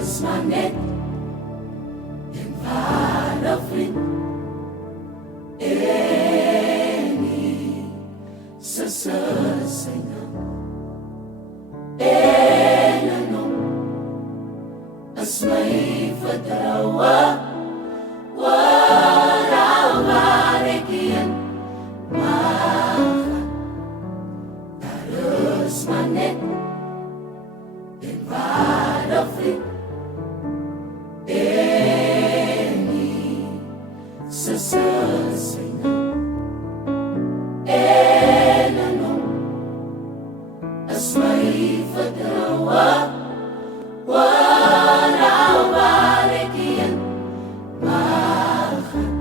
is maar net een ware vriend. En Jesus is sy naam. En in hom is my vertroue. Oral waar ek heen mag gaan, daar is maar net een ware vriend. En Jesus is sy naam. En in hom is my vertroue. Oral waar ek heen mag gaan,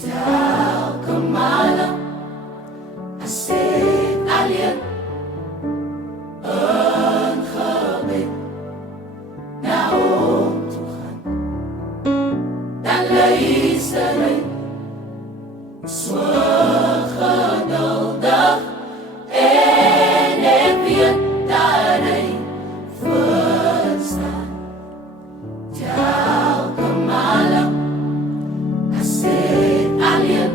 telke male as ek alleen in gebed na hom toe gaan, dan luister hy so geduldig en ek weet dat hy verstaan. Telke male as ek alleen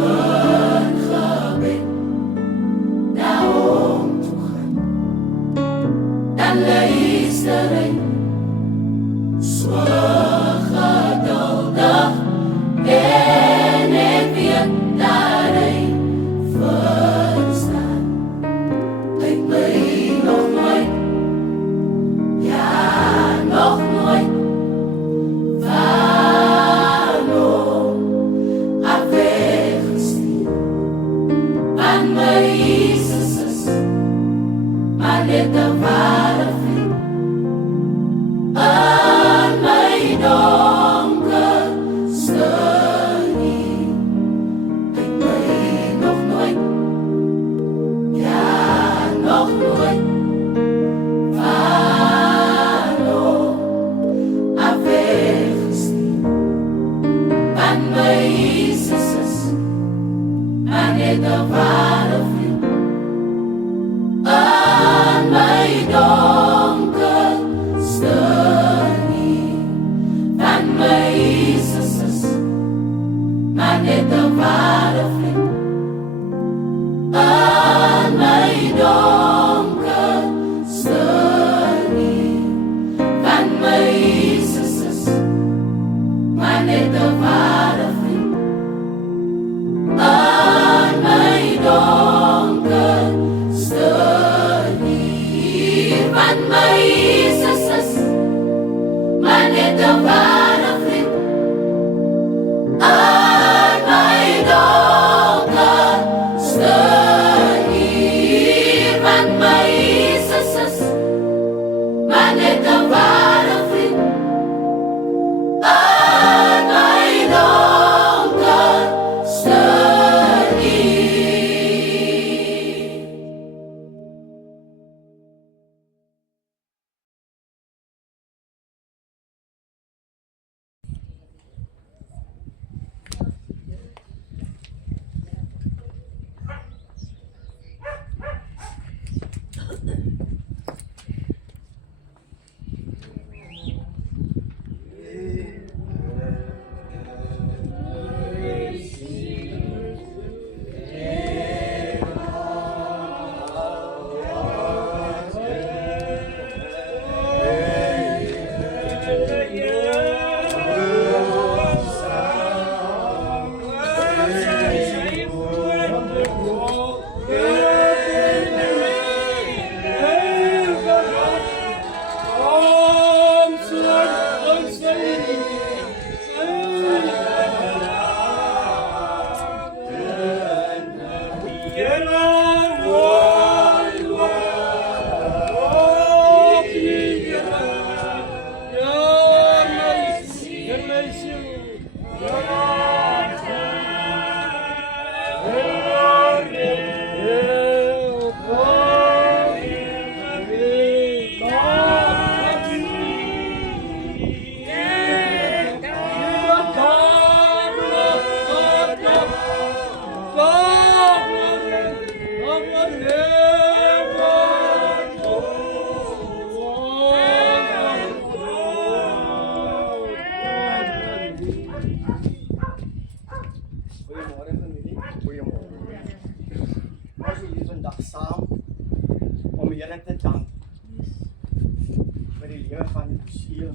in gebed na hom toe gaan, dan luister hy so geduldig en ek weet dat hy verstaan. Hy bly nog nooit, ja nog nooit van hom af weggestuur. Want my Jesus is maar net 'n ware vriend. In my donkerste uur, hy bly nog nooit, ja nog nooit van hom af weggestuur. Want my Jesus is maar net 'n ware vriend. In my donkerste uur, want my Jesus is maar net 'n ware vriend. In my donkerste uur, want my Jesus is maar net 'n ware vriend. In my donkerste uur, want my Jesus is maar net 'n ware vriend. In my donkerste uur, want my Jesus is maar net 'n ware vriend. In my donkerste dank vir die lewe van siel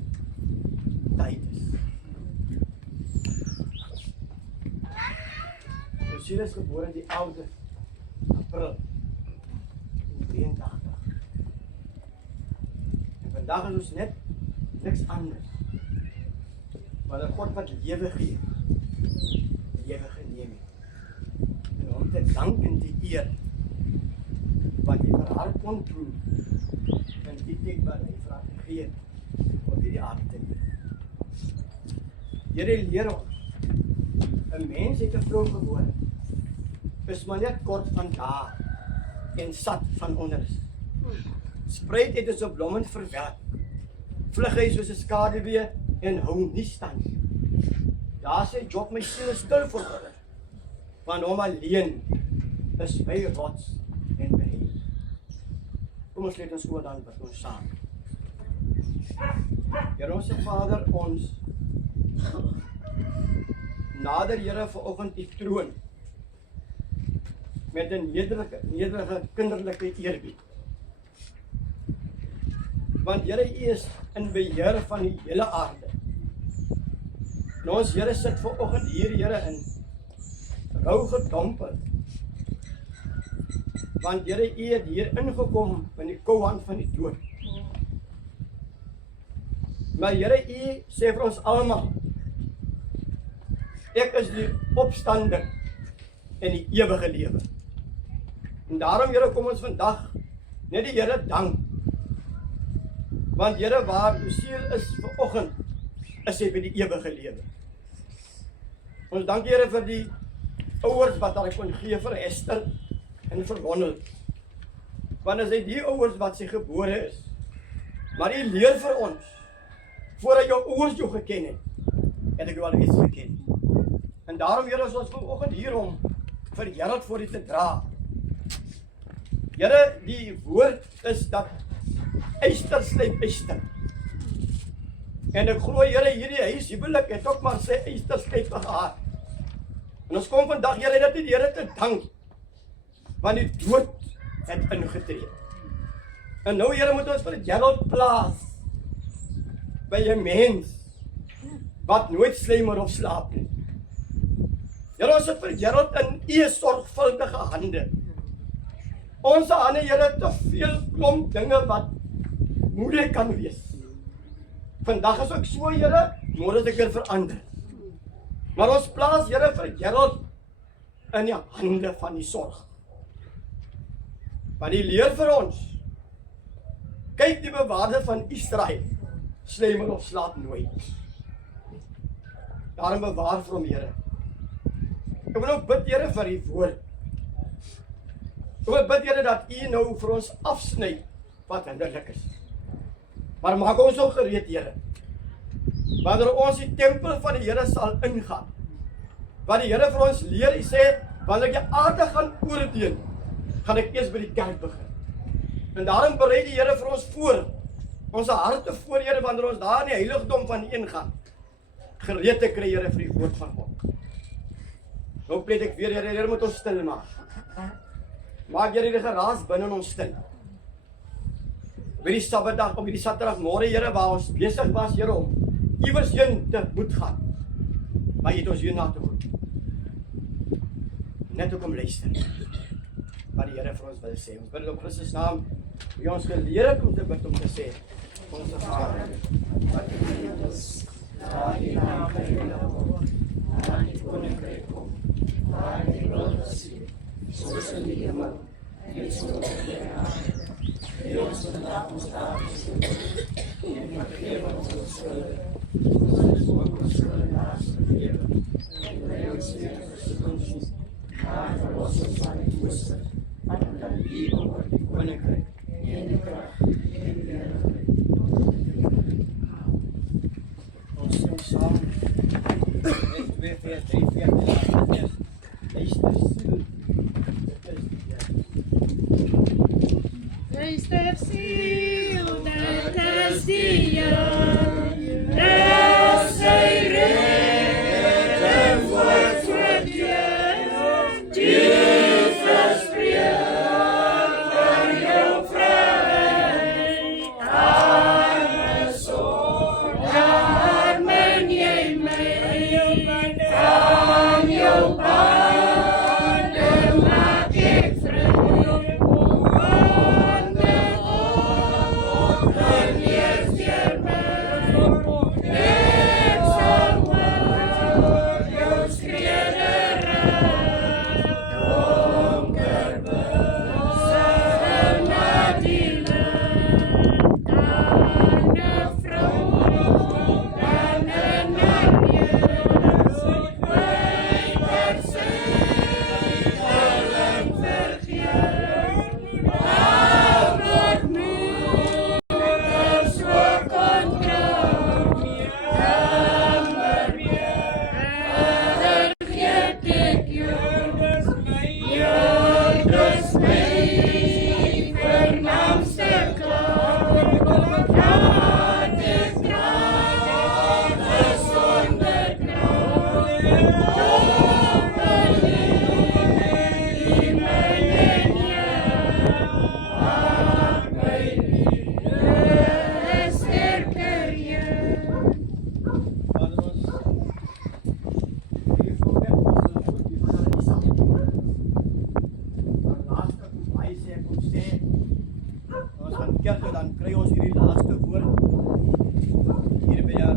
Titus. Siel is gebore die 11de April 83. En vandag is ons net niks anders. Maar 'n God wat lewe gee, lewe geneem het. En hom te dank en te eer wat hy vir haar kon doen en die tyd wat hy vir haar gegee het op hierdie aarde te leef. Here leer ons, 'n mens het 'n vrou gebore, is maar net kort van daar en sat van onders. Spruit het as op blomme verwerk, vlug hy soos 'n skaduwee en hou nie stand. Daar sê Job, my siel is stil voor God, want hom alleen is my rots en my heil. Kom ons let ons oor dan wat ons saam. Here ons Vader, ons nader Here vanoggend u troon met 'n nederige kinderlike eerbied. Want Here, u is in beheer van die hele aarde. En ons Here sit vanoggend hier, Here, in rou gedompel. Want Here, u het hier ingekom in die kouhand van die dood. Maar Here, u sê vir ons almal, ek is die opstanding en die ewige lewe. En daarom Here, kom ons vandag net die Here dank. Want Here, waar uw siel is vanoggend, is hy by die ewige lewe. Ons dank Here vir die ouers wat hulle kon gee vir Esther en vir Ronald. Want as hy die ouers wat sy gebore is, maar hy leer vir ons, voordat jou ouers jou geken het ek jou al iets geken. En daarom Here, is ons vanoggend hier om verheerlik voor u te dra. Here, die woord is dat Ester slyp Ester. En ek glo Here, hierdie huis huwelik het ook maar sy Ester slyp gehad. En ons kom vandag Here net die Here te dank, want die dood het ingetree. En nou Here, moet ons vir Gerald plaas by 'n mens wat nooit slymer of slaap nie. Here, ons het vir Gerald in u sorgvuldige hande. Ons hande Here, te veel klomp dinge wat moeilik kan wees. Vandag is ook so Here, môre is ek weer verander. Maar ons plaas Here vir Gerald in die hande van die sorg. Want die leer vir ons, kyk die bewaarder van Israel, slymer of slaap nooit. Daarom bewaar vir hom Here. Ek wil ook bid Here vir die woord. Ek wil bid Here dat u nou vir ons afsny wat hinderlik is. Maar maak ons ook gereed Here, wanneer ons die tempel van die Here sal ingaan. Wat die Here vir ons leer, hy sê, wanneer ek die aarde gaan oordeel, gaan ek eers by die kerk begin. En daarom berei die Here vir ons voor, ons harte voor Here, wanneer ons daar in die heiligdom van die ingaan, gereed te kry Here vir die woord van God. Nou pleit ek weer Here, moet ons stil maak. Maak Here die geraas binne ons stil. By die Sabbatdag, op die Saterdagmôre Here, waar ons besig was Here om iewers heen te moet gaan. Maar jy het ons hier na te goed. Net ook om luister. Wat die Here vir ons wil sê. Ons bid op Christus naam, wie ons geleer het om te bid om te sê, onze Vader, wat in die hemel is, laat die naam geheilig word, laat die koninkryk kom, laat die wil gesien, soos in die hemel, en so op die aarde. Gee ons vandag ons dagelijkse brood, en vergeef ons ons schulden, soos ook ons schuldenaars vergeven, en lei ons nie in versoeking, maar verlos ons van die bose, want dan U behoort die koninkryk, en die krag, en die heerlikheid. Ons sing saam, 1, 2, 4, 3, 4, 5, 6, luister siel, dit is die Here. Luister siel, dit is die Here, sy redder wordt verkeerd, Jesus spreek van jou vryheid. kry ons hierdie laaste woord hier by jou.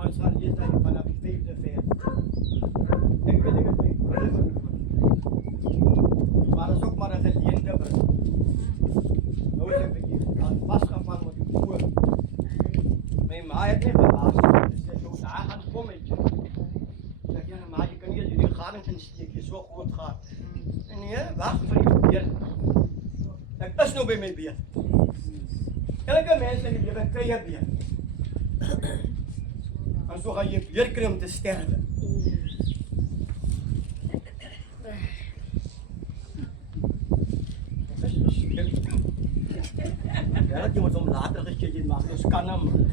Ons gaan lees dan vanaf die 5de vers. Ek weet ek het my maar is ook maar 'n geleende bring. Nou is ek bietjie vasgevang met die oor. My ma het net verbaas. Sy sê, "Hoe daar gaan kom met jou?" Ek sê, "Maar jy kan nie hierdie gadings insteek, jy so groot gaan." En nee, wag vir jou beer. Ek is nou by my beer. Elke mens in die lewe kry 'n beer. En so gaan jy weer kry om te sterwe. Ja, jy moet hom later geskei maak, ons kan hom.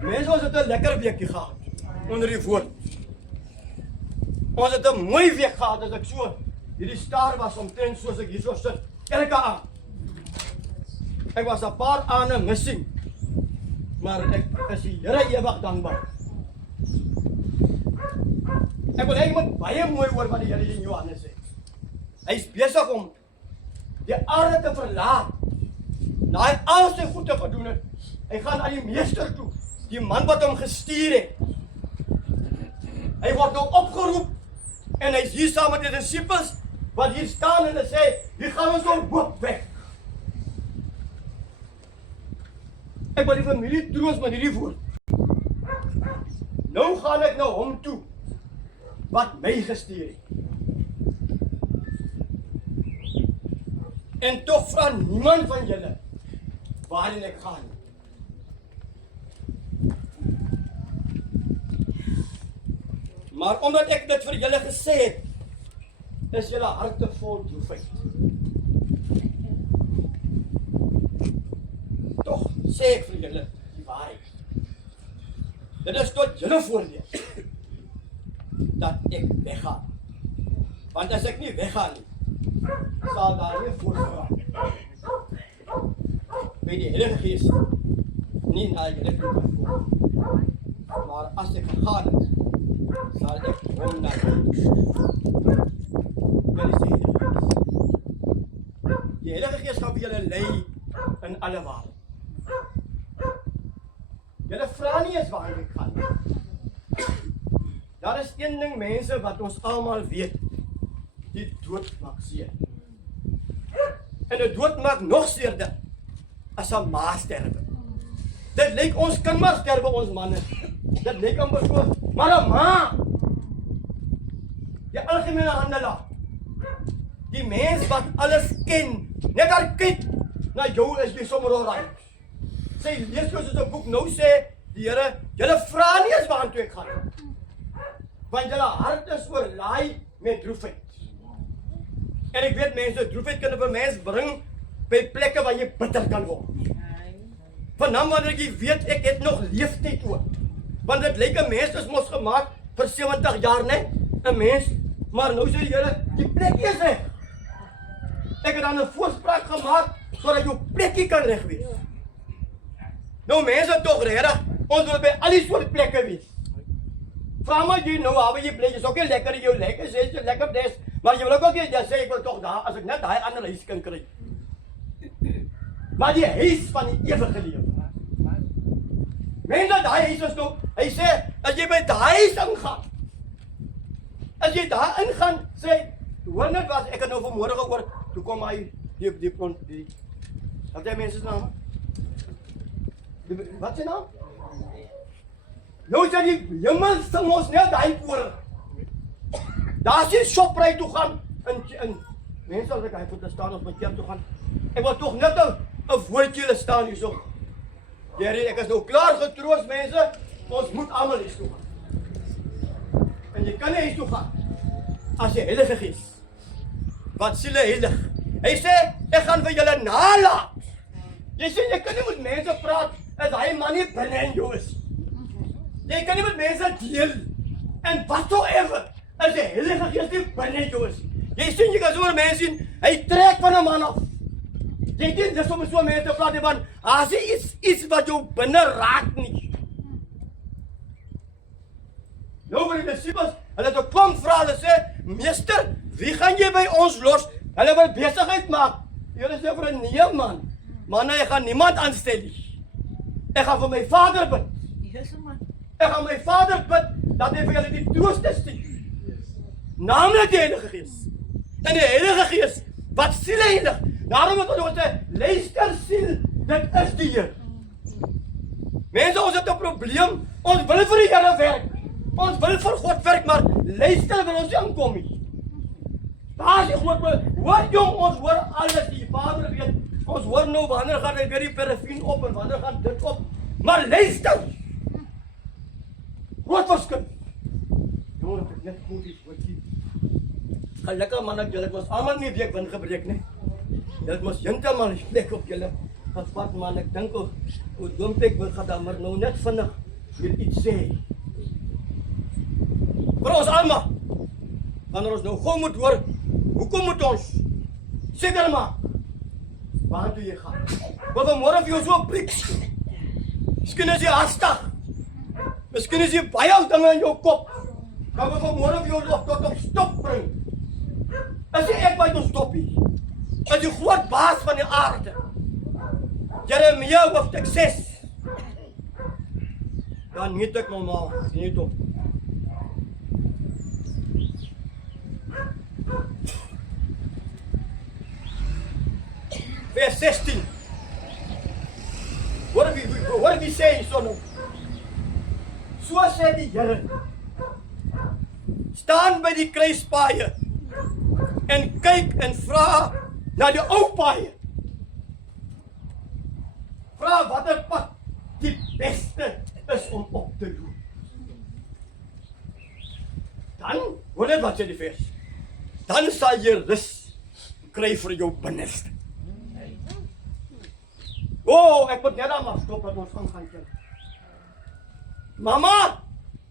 Mense, ons het 'n lekker weekie gehad, onder die woord. Ons het 'n mooi week gehad, as ek so, hierdie staar was omtrent soos ek hier so sit, elke aand. Ek was 'n paar aande missing, maar ek is die Here ewig dankbaar. Ek wil net baie mooi oor wat die Here in Johannes sê. Hy is besig om die aarde te verlaat. Na hy al sy goede gedoen het, hy gaan aan die meester toe, die man wat hom gestuur het. Hy word nou opgeroep, en hy is hier saam met die disciples, wat hier staan en hy sê, hier gaan ons nou hoop weg. Ek wil die familie troos met hierdie woord. Nou gaan ek na hom toe, wat my gestuur het. En toch vra niemand van julle waarin ek gaan. Maar omdat ek dit vir julle gesê het, is julle harte vol droefheid. Toch sê ek vir julle die waarheid. Dit is tot julle voordeel dat ek weggaan. Want as ek nie weggaan nie, sal daar nie voortgaan by die Heilige Gees nie na julle toe voer. Maar as ek gegaan het, sal ek hom na julle toe stuur. Dit is die Heilige Gees. Die Heilige Gees gaan vir julle lei in alle waarheid. Julle vra nie eens waar ek gaan nie. Daar is een ding, mense, wat ons almal weet. Die dood maak seer. En die dood maak nog seerder as 'n ma sterwe. Dit lyk ons kan maar sterwe, ons manne. Dit lyk amper so, maar 'n ma, die algemene handelaar, die mens wat alles ken, net al kyk na jou is jy sommer alraai. Sy lees soos 'n boek, nou sê die Here, julle vra nie eens waartoe ek gaan, want julle hart is oorlaai met droefheid. En ek weet mense, droefheid kan op 'n mens bring by plekke waar jy bitter kan word. Vanaf wanneer jy weet ek het nog leeftyd oor. Want dit lyk 'n mens is mos gemaak vir 70 jaar net, 'n mens, maar nou sê die Here, die plek is reg. Ek het dan 'n voorspraak gemaak sodat jou plekkie kan reg wees. Nou mense tog regtig, ons wil by al die soort plekke wees. Vra maar jy nou, waar jy bly, is ook nie lekker in jou lekker, sê jy lekker des, maar jy wil ook nie, jy sê ek wil toch daar, as ek net daai ander huis kan kry. Maar die huis van die ewige lewe. Mense, daai huis is nou, hy sê, as jy by daai huis ingaan, as jy daar ingaan, sê, hoor net wat, ek het nou vanmorgen gehoor, toe kom hy, wat die mense naam? Wat sy naam? Nou sê die jimmel sing ons net die koor. Daar is die Shoprite toe gaan, en mense as ek hy voet staan, ons moet kerk toe gaan. Ek wil toch net een woordje staan hier so. Jerry, ek is nou klaar getroos mense, ons moet allemaal huis toe gaan. En jy kan nie huis toe gaan, as jy heilige Gees. Wat siele heilig. Hy sê, ek gaan vir julle nalaat. Jy sê, jy kan nie met mense praat, as hy man nie binne in jou is. Jy kan nie met mense deel, en whatsoever, as die Heilige Gees nie binne jou is. Jy sien, jy kan so 'n mens sien, hy trek van 'n man af. Jy dink dis om so mense te praat nie, want as jy iets wat jou binne raak nie. Nou vir die disciples, hulle het 'n klomp vrae, hulle sê, meester, wie gaan jy by ons los? Hulle wil besigheid maak. Julle sê vir 'n nee man. Man, ek gaan niemand aanstel nie. Ek gaan vir my Vader bid. Ek gaan my Vader bid dat hy vir julle die trooster stuur. Naamlik die Heilige Gees. En die Heilige Gees wat siel heilig. Daarom het ons sê, luister siel, dit is die Here. Mense, ons het 'n probleem. Ons wil vir die Here werk. Ons wil vir God werk, maar luister wil ons nie aankom nie. Daar is God, hoor jong, ons hoor alles, die Vader weet. Ons hoor nou, wanneer gaan hy weer die parafin op en wanneer gaan dit op. Maar luister! Groot verskil. Jongen, ek het net goed iets wat jy. Gelukkig man, ek was allemaal nie week wind gebreek, nie. Julle moes heeltemal die plek op julle gevat, man. Ek dink, hoe Dompek wil gaan dan maar nou net vinnig weer iets sê. Vir ons allemaal, wanneer ons nou gewoon moet hoor, hoekom moet ons seker maak waar toe jy gaan? Want vanmorgen vir jou so prik. Miskien is jy hastig. Miskien is jy baie dinge in jou kop. Kan we vanmorgen vir jou nog tot op stop bring. Is jy ek wat ons stop hier? Is die groot baas van die aarde. Jeremia hoofstuk 6. Dan niet ek normaal, niet op. Vers 16. What did he say, son of? So sê die Here, staan by die kruispaaie en kyk en vra na die ou paaie. Vra watter pad die beste is om op te loop. Dan, hoor net wat sê die vers, dan sal jy rus kry vir jou binneste. Oh, ek moet net aan maar stop dat ons gaan kyk. Mama,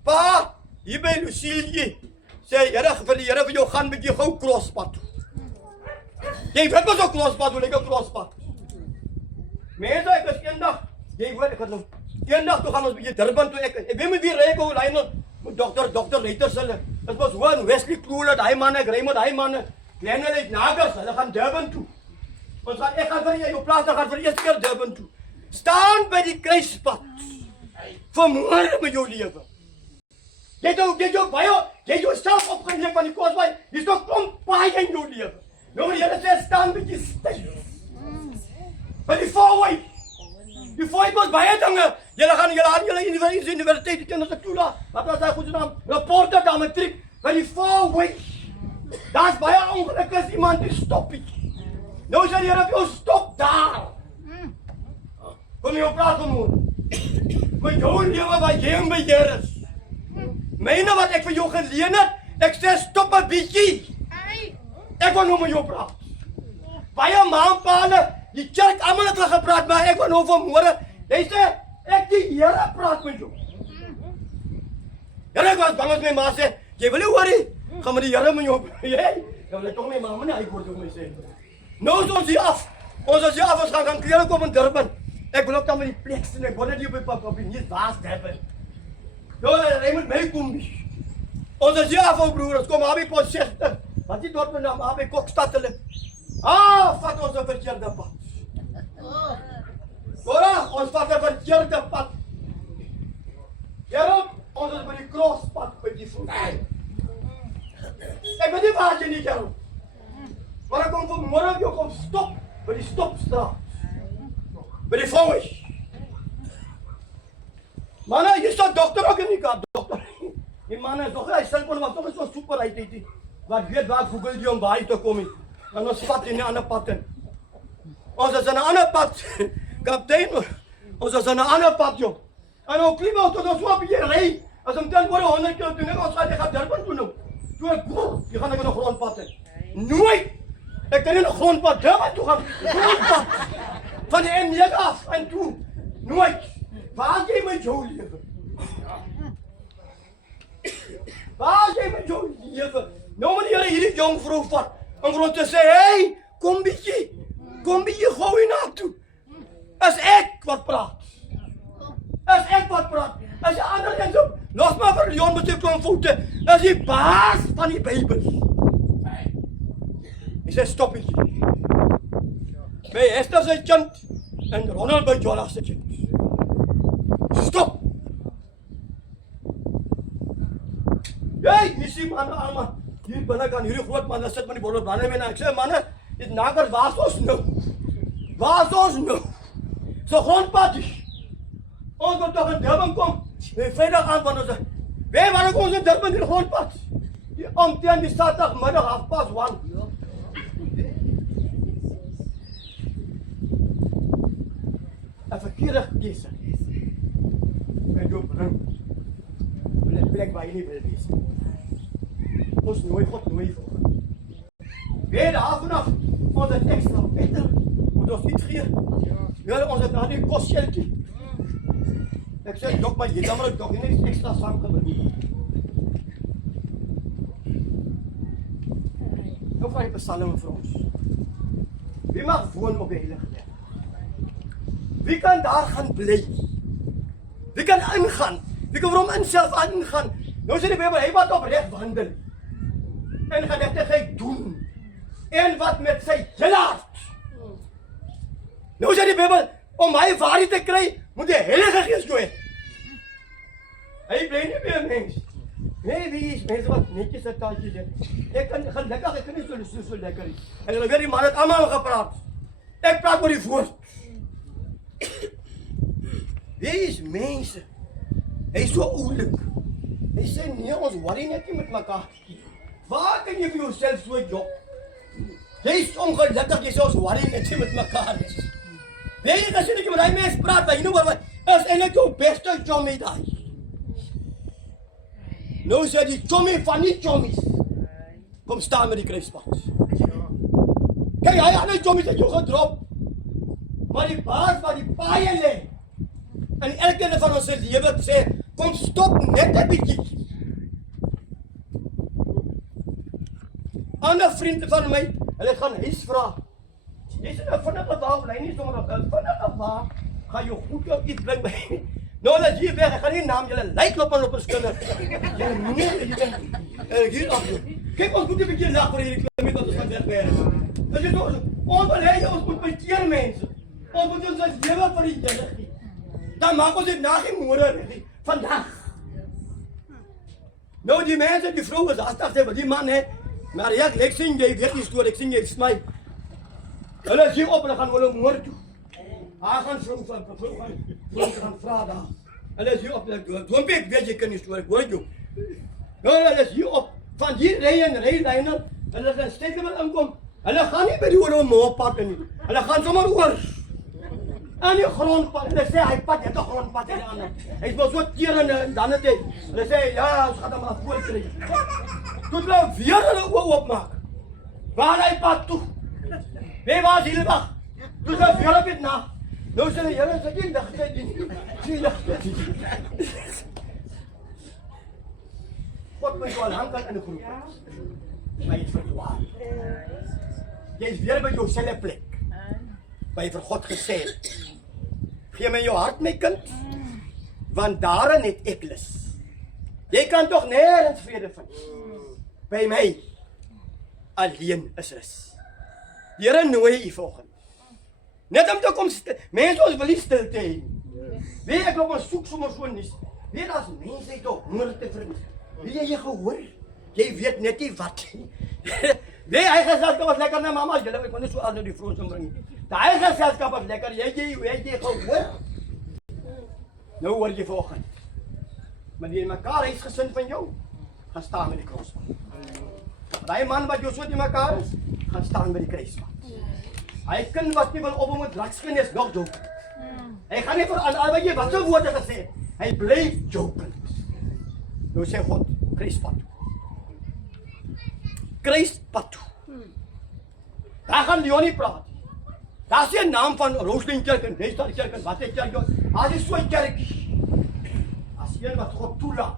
pa, hier by Lucille, sê Here vir die Here vir jou gaan met jou gou crosspad. Jy weet mos ook crosspad, hoe lyk 'n crosspad? Mense, ek is eendag, jy weet ek het nog eendag toe gaan ons bietjie Durban toe ek weet met wie ry ek hoe Lionel met dokter Reuters hulle. Dit was Juan Wesley Kroon, daai manne, ek ry met daai manne. Glenn uit Nagas, hulle gaan Durban toe. Ons gaan ek gaan vir jou plaas gaan vir eerste keer Durban toe. Staan by die kruispad. Vermoor met jou lewe. Jy het jouself opgeneem van die kosbaai. Jy is toch klomp paai in jou lewe. Nou die Here sê, staan bietjie styf. Maar die voorweg. Die voorweg was baie dinge. Julle gaan universiteit, die kinders ek toelaat. Wat was daai goeie naam? Rapporte daar matriek. Maar die voorweg. Daar's baie ongelukkig as iemand die stop het. Nou sê die Here, jou stop daar. Kom jy op plaas vanmorgen. Met jou lewe wat jy in beheer is. Myne wat ek vir jou geleen het, ek sê stop 'n bietjie. Ek wil nou met jou praat. Baie maanpale, die kerk almal het gepraat, maar ek wil nou vanmôre, jy sê, ek die Here praat met jou. Here, ek was bang as my ma sê, jy wil nie worry, gaan met die Here met jou. Jy wil toch my ma, nie, hy word ook my sê. Nou is ons hier af. Ons is hier af, ons gaan klere kom in Durban. Ek wil ook dan met die plek sien, ek word net hier op die nie waas Durban. Nou, hy moet my kom. Ons is hier af, ou broer, ons kom Abby Post 60. Wat die dorp met naam Abby Kokstad hulle. Vat ons 'n verkeerde pad. Hoor, ons vat 'n verkeerde pad. Here, ons is by die crosspad by die voet. Ek weet nie waar jy nie gaan. Maar ek kom vanmôre jou kom stop by die stopstraat. By die voorweg. Manne, jy staat dokter ook in die kaart, dokter. Die manne is nog, hy stel kon, maar toch is wel super uit die. Wat weet waar Google die om by te kom nie. En ons vat in 'n ander pad in. Ons is in 'n ander pad. Kaptein, ons is in 'n ander pad, joh. En nou klim ons tot ons op hier ry. As om dan oor 100 km toe, ons gaan Durban toe nou. Toe ek, jy gaan ek nog grondpad in. Nooit! Ek kan nie nog grondpad Durban toe gaan. Grondpad! Van die N9 af en toe. Nooit! Waar jy met jou lewe? Waar jy met jou lewe? Nou moet die Here hierdie jong vrou vat. Om vir hom te sê, hey, kom bietjie. kom hier gou hiernatoe. Is ek wat praat. Is ek wat praat. As jy ander en so, los maar vir Leon met sy klomp foute. Is die baas van die Bybel. Hy sê stop hier. By Esther sy kind en Ronald by Jola sy kind. Stop! Jy, sien manne almal. Hier binne kan hierdie groot manne sit met die bottel brande en ek sê manne, dit naker waar is ons nou? Waar is ons nou? So grondpad. Ons moet toch in Durban kom. Nee, vrijdag aan van ons. Wij waren ons in Durban in de grondpad. Die omteen die zaterdagmiddag 1:30. Een verkeerde keuze. Wij doen bring. Maar een plek waar je niet wil wezen. Ons nooit God nooit voor. Weer de avond af. Ons het extra beter. Moet ons niet geven. Ja, ons het naar die kostjelkie. Ik zeg, dok maar, je dan maar toch niks extra samengebouwd. Nou vraag ik een psalm voor ons. Wie mag wonen op de heilige weg? Wie kan daar gaan blijven? Wie kan ingaan? Wie kan waarom in zelf ingaan? Nou zit de Bijbel, hij wat oprecht wandelen. En gerechtigheid doen. En wat met zijn hart. Nou zit de Bijbel, om my waarheid te kry, moet die Heilige Gees doen. Hy bly nie meer mens. Nee, wie is mense wat netjies 'n taaltjie sê. Ek kan gelukkig, ek kan nie so lekker nie. En hulle weet die man het almal gepraat. Ek praat oor die woord. Wie is mense? Hy is so oulik. Hy sê nee, ons worry net nie met mekaar. Waar kan jy vir jouself so jok? Jy is ongelukkig, jy sê ons worry net nie met mekaar nie. Weet jy, as jy met die mens praat, jy nou wat, is eindelijk jou beste chommy daar. Nou sê die chommy van die chommies, kom staan met die kruispad. Kijk, hy ander chommies het jou gedrop, maar die baas wat die paaie lê, en elke van ons lewe sê, kom stop net 'n bietjie. Ander vriende van my, hulle gaan huis vra. Jy sê nou vinnige waar, bly nie sommer op, vinnige waar, gaan jou goed op iets bring by. Nou dat hier weg, ek gaan nie naam, julle lyk op ons kinders. Julle nee, jy kan hier af doen. Kijk, ons moet een beetje lag voor hierdie klimie wat ons gaan wegwerken. Dat is toch, ons wil hê, ons moet bekeer mense. Ons moet ons lewe vir die Here gee. Dan maak ons dit na geen môre, vandag. Nou die mense, die vrou is astig, die man het, maar ja, ek sien jy weet die storie, ek sien jy smai. Hulle is hier op en dan gaan hulle moord toe. Hij gaan gaan vra daar. Hulle is hier op, Doompie, weet jy kan nie storie, hoor jy. Nou, hulle is hier op, van hier ry en rijlijnen, hulle gaan steeds wat inkom. Hulle gaan nie by die oor moorpad nie. Hulle gaan sommer oor. Aan die grondpad, hulle sê, hy pad, jy het een grondpad en die ander. Hy is wel so teer en dan het hy. Hulle sê, ja, ons gaat hem maar voorkry. Toe hulle weer hulle oor opmaak. Waar hy pad toe? Nee, waar is hulle wacht? Toe sy weer op het na. Nou sê die Here, sê die ligheid nie. Die ligheid nie. God moet jou al hankel in die groep. Maar jy het verdwaal. Jy is weer by jou selfe plek. Waar jy vir God gesê het. Gee my jou hart, my kind. Want daarin het ek lus. Jy kan toch nergens vrede vind. By my. Alleen is rus. Die Here nooi u volgende. Net om te kom stil. Mense ons wil nie stilte hê. Weet ek loop ons soek sommer so nies. Weet as mense het ook honger te vermis. Weet jy gehoor? Jy weet net nie wat nie. Weet hy geselskap was lekker na mama. Ek kon nie so al nou die vroons ombring. Die geselskap was lekker. Jy gehoor? Nou hoor jy volgende. Maar die in mekaar huisgesind van jou, gaan staan met die kruispad. Die man wat jou so in mekaar is, gaan staan met die kruispad. Hy kind wat nie wil op met lakskyn is nog joken. Hy gaan nie vir al wat jy wat so woorde gesê het. Hy bly joken. Nou sê God, kruispad toe. Kruispad toe. Daar gaan Leonie praat. Daar is een naam van Roosleen Kerk en Westar Kerk en wat het kerk. Daar is so 'n kerkie. As een wat God toelaat.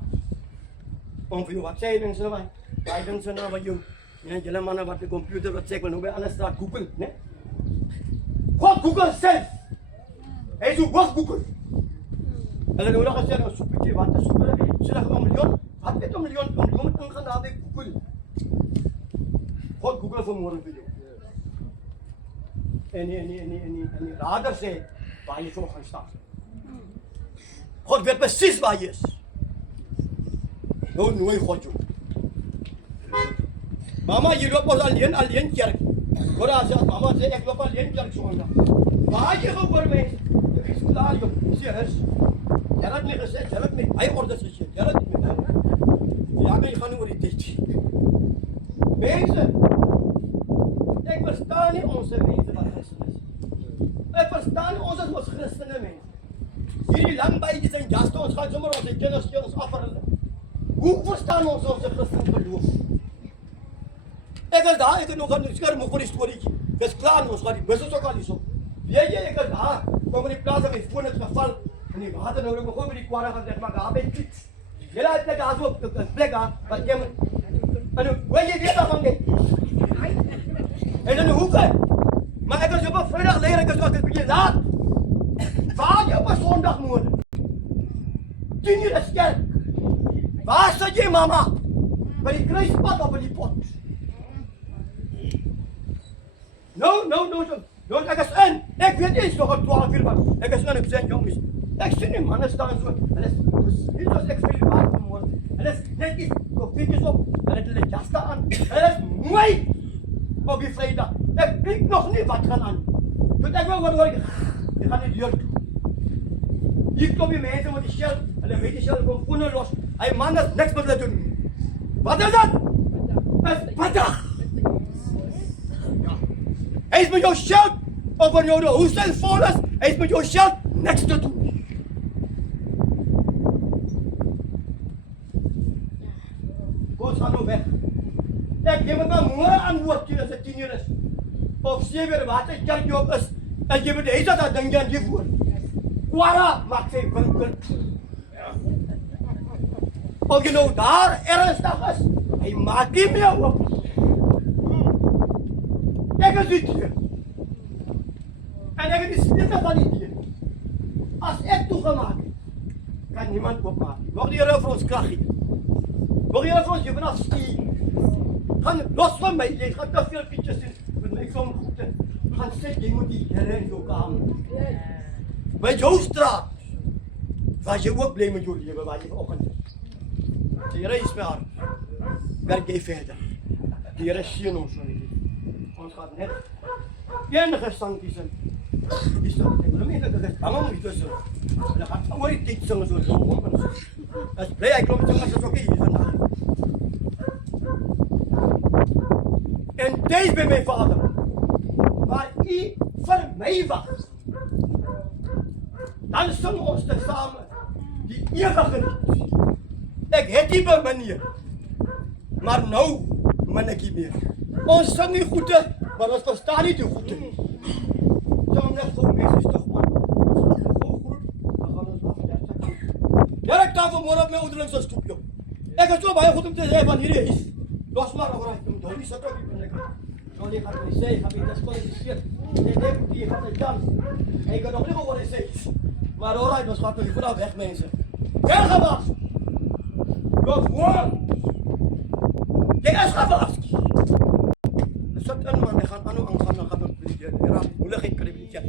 Om vir jou wat sê mense nou, baie dinge nou wat jou, julle manne wat die computer wat sê ek wil nou by alles straat Google, né? God Google zelf. Hij zoekt wat Google. En dan hoor ik zeggen, zoek je wat te zoeken. Ze zeggen een miljoen. Wat weet een miljoen? Een miljoen ingaan naar de Google. God Google vanmorgen voor jou. En die radar zei waar je zo gaan staan. God weet precies waar je is. Nou, nooit God jou. Mama, je loopt als alleen kerk. Hoor als je mama zei, ik loop alleen kerk zondag. Waar je gewoon mee? Ik is klaar, joh. Serieus. Jij had niet gezegd, jij had niet. Hij orders gezegd, jij had niet met hem. Ja, maar je gaat nu over die tijd. Mensen, ik versta niet onze mensen wat christen is. Ik versta niet ons als christenen mensen. Hierdie lang bij zijn gasten, ons gaan zomaar onze kinders ons afvallen. Hoe verstaan ons onze christen geloof? Ik is daar, ik heb nog een scherm voor die storietje. Het is klaar, ons gaat die bussen ook al niet zo. Weet je, ik is daar, kom in die plaats en mijn phone het geval. En die water nou, ik begon met die kwara gaan zeggen, maar daar ben ik iets. Jullie hebben plek daar zo op een plek aan, wat je moet. En weet je, weet daarvan niet. En dan hoeken. Maar ik is op een vrijdag leren, ik is altijd een beetje laat. Waar je op een zondag moet. 10 uur is kerk. Waar zit je mama? Bij die kruispad of bij die pot? No, ik is in. Ik weet eens nog op 12 uur, maar ik is in op zijn jongens. Ik zie die mannen staan zo. En het is niet zoals ik veel waard vanmorgen. En het is net iets koffietjes op. En het is een jas aan. En het is mooi. Op die vrijdag. Ik klik nog niet wat gaan aan. Dus ik wil wat hoor ik. Ik ga niet deur toe. Hier klop je mensen met die shell. En dan weet die shell komt voelen los. Hij man is niks meer te doen. Wat is dat? Het is padag. Hij is met jouw shell. Over jou de hoestel vol is. Hij is met jouw shell niks te doen. Goed, ga nou weg. Ik geef het maar morgen antwoord als het 10 uur is. Of 7 uur water kerk op is. En je moet eens dat ding aan je voer. Kwara maakt zijn winkel. Of je nou daar ernstig is. Hij maakt niet meer op. Ik is niet hier. En ik heb die slitten van niet hier. Als ik toegemaakt heb, kan niemand opmaken. Mag die Heer voor ons kracht geven. Mag die Heer voor ons je vanaf stieren. Gaan los van mij, je gaat te veel fietsjes in. Met mij zo'n goede. Gaan zitten, je moet die Heer in jouw kamer. Bij jouw straat. Waar je ook blij met jou leven, waar je vanochtend is. De Heer is met haar. Werk jij verder. De Heer is zien ons. Ons gaat net enige stand kiezen. Die staat, ik wil hem niet dat het allemaal niet tussen. En dan gaat het ooit tijd zingen zo. Dat is blij, hij klopt zo als het oké is vandaag. En deze bij mijn vader, waar hij voor mij wacht. Dan zingen ons tezamen die eeuwige lied. Ik heb die bij manier. Maar nou ben ik niet meer. Ons zing niet goed, maar ons verstaan niet te goed. Zing net voor mensen toch man. Dan gaan ons afleggen. Ja, ik sta vanmorgen op mijn ouderlingse stoepje. Ik is zo baie goed om te zeggen van hier is. Los maar over uit hem. Dolly zit ook niet. Dolly gaat niet zeggen, heb ik disqualificeerd. Ik denk die gaat het kans. En ik kan nog niet over eens zeggen. Maar alright, ons gaat nog vanaf weg mensen. Heel gewas. Gewoon. Jy is gewas. Sit in man, ek gaan aanhou aangaan, dan gaan ons preek. Ja, moeilikheid kry ek ja.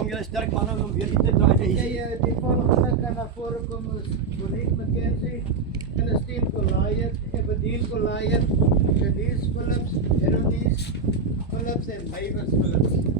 om jullie sterk mannen om weer iets te draaien. Oké, die volgende kan naar voren komen is Monique McKenzie, Ernestine Goliath, Everdeen Goliath, Denise Phillips, Eronise Phillips en Mavis Phillips.